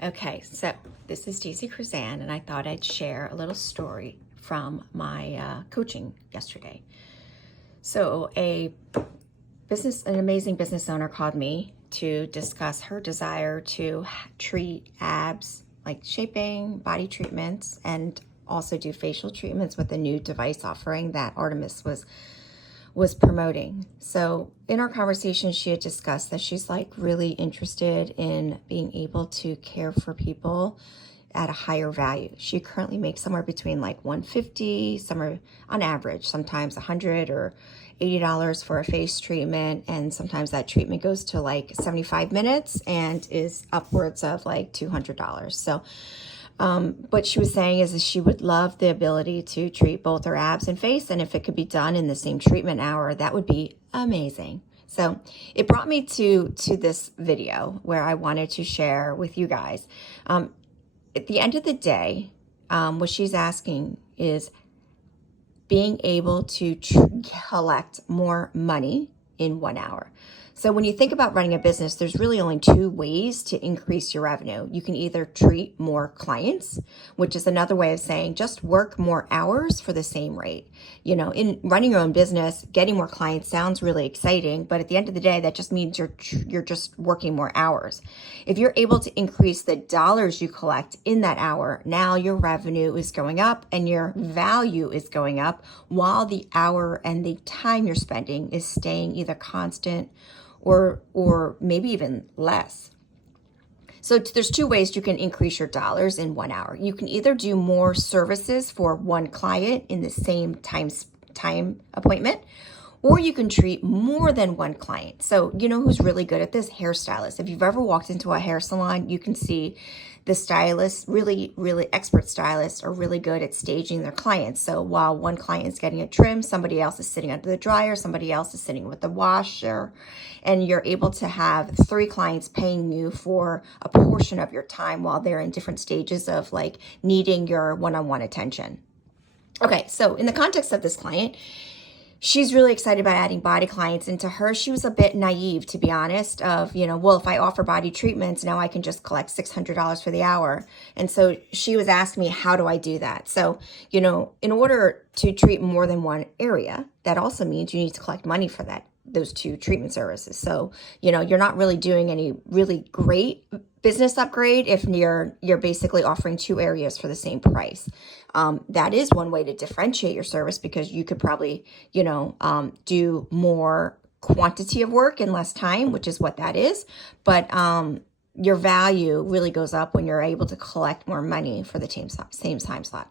Okay, so this is Daisy Cruzan, and I thought I'd share a little story from my coaching yesterday. So, an amazing business owner called me to discuss her desire to treat abs, like shaping, body treatments, and also do facial treatments with a new device offering that Artemis was promoting. So in our conversation, she had discussed that she's like really interested in being able to care for people at a higher value. She currently makes somewhere between like 150, somewhere on average, sometimes 100 or $80 for a face treatment, and sometimes that treatment goes to like 75 minutes and is upwards of like $200. So what she was saying is that she would love the ability to treat both her abs and face, and if it could be done in the same treatment hour, that would be amazing. So it brought me to this video where I wanted to share with you guys. At the end of the day, what she's asking is being able to collect more money in 1 hour. So when you think about running a business, there's really only two ways to increase your revenue. You can either treat more clients, which is another way of saying just work more hours for the same rate. You know, in running your own business, getting more clients sounds really exciting, but at the end of the day, that just means you're just working more hours. If you're able to increase the dollars you collect in that hour, now your revenue is going up and your value is going up while the hour and the time you're spending is staying either constant or maybe even less. So there's two ways you can increase your dollars in 1 hour. You can either do more services for one client in the same time appointment, or you can treat more than one client. So you know who's really good at this? Hairstylists. If you've ever walked into a hair salon, you can see the stylists, really expert stylists, are really good at staging their clients. So while one client is getting a trim, somebody else is sitting under the dryer, somebody else is sitting with the washer, and you're able to have 3 clients paying you for a portion of your time while they're in different stages of like needing your one-on-one attention. Okay, so in the context of this client, she's really excited about adding body clients, and to her, she was a bit naive, to be honest, of, well, if I offer body treatments, now I can just collect $600 for the hour. And so she was asking me, how do I do that? So, in order to treat more than one area, that also means you need to collect money for those 2 treatment services. So, you're not really doing any really great business upgrade if you're basically offering 2 areas for the same price. That is one way to differentiate your service, because you could probably, do more quantity of work in less time, which is what that is. But your value really goes up when you're able to collect more money for the same time slot.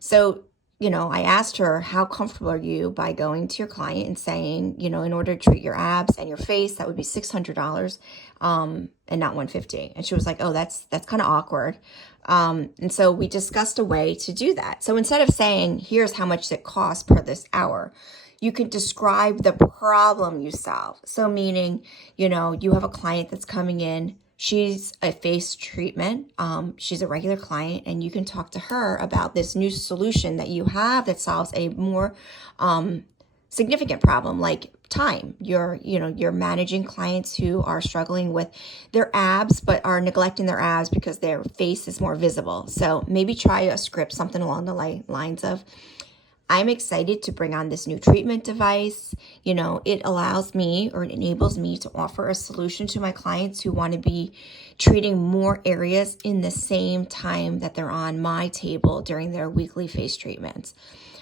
So, I asked her, how comfortable are you by going to your client and saying, in order to treat your abs and your face, that would be $600 and not $150. And she was like, oh, that's kind of awkward. And so we discussed a way to do that. So instead of saying, here's how much it costs per this hour, you could describe the problem you solve. So meaning, you have a client that's coming in. She's a face treatment. She's a regular client, and you can talk to her about this new solution that you have that solves a more significant problem, like time. You're managing clients who are struggling with their abs, but are neglecting their abs because their face is more visible. So maybe try a script, something along the lines of, I'm excited to bring on this new treatment device. It allows me, or it enables me, to offer a solution to my clients who want to be treating more areas in the same time that they're on my table during their weekly face treatments.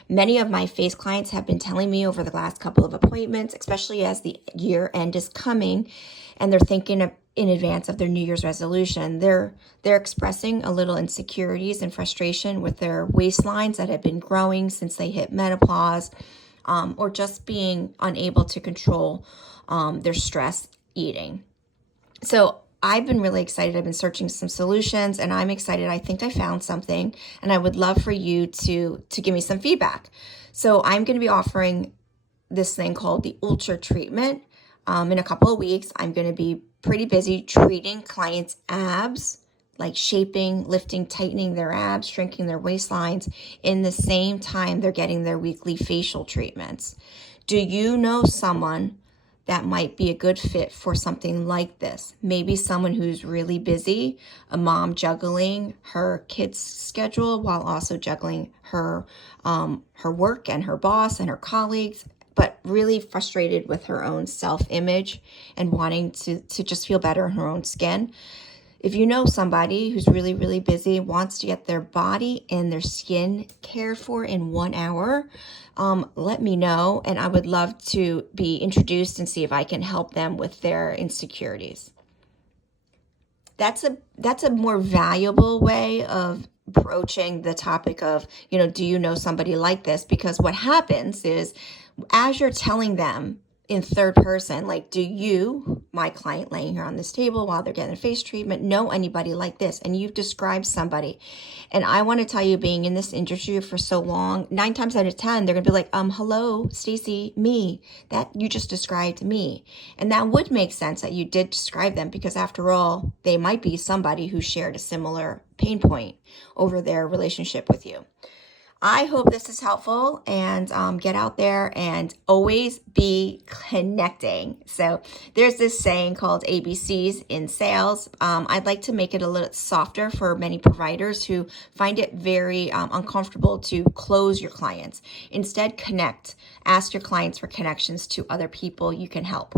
Many of my face clients have been telling me over the last couple of appointments, especially as the year end is coming and they're thinking in advance of their New Year's resolution, they're expressing a little insecurities and frustration with their waistlines that have been growing since they hit menopause, or just being unable to control their stress eating. So I've been really excited. I've been searching some solutions, and I'm excited. I think I found something, and I would love for you to give me some feedback. So I'm going to be offering this thing called the Ultra Treatment. In a couple of weeks, I'm going to be pretty busy treating clients' abs, like shaping, lifting, tightening their abs, shrinking their waistlines in the same time they're getting their weekly facial treatments. Do you know someone that might be a good fit for something like this. Maybe someone who's really busy, a mom juggling her kids' schedule while also juggling her work and her boss and her colleagues, but really frustrated with her own self-image and wanting to just feel better in her own skin. If you know somebody who's really, really busy, wants to get their body and their skin cared for in 1 hour, let me know, and I would love to be introduced and see if I can help them with their insecurities. That's a more valuable way of approaching the topic of, do you know somebody like this? Because what happens is, as you're telling them in third person, like, do you, my client laying here on this table while they're getting a face treatment, know anybody like this? And you've described somebody. And I want to tell you, being in this industry for so long, 9 times out of 10, they're going to be like, hello, Stacy, me, that you just described me. And that would make sense that you did describe them, because after all, they might be somebody who shared a similar pain point over their relationship with you. I hope this is helpful, and get out there and always be connecting. So there's this saying called ABCs in sales. I'd like to make it a little softer for many providers who find it very uncomfortable to close your clients. Instead, connect. Ask your clients for connections to other people you can help.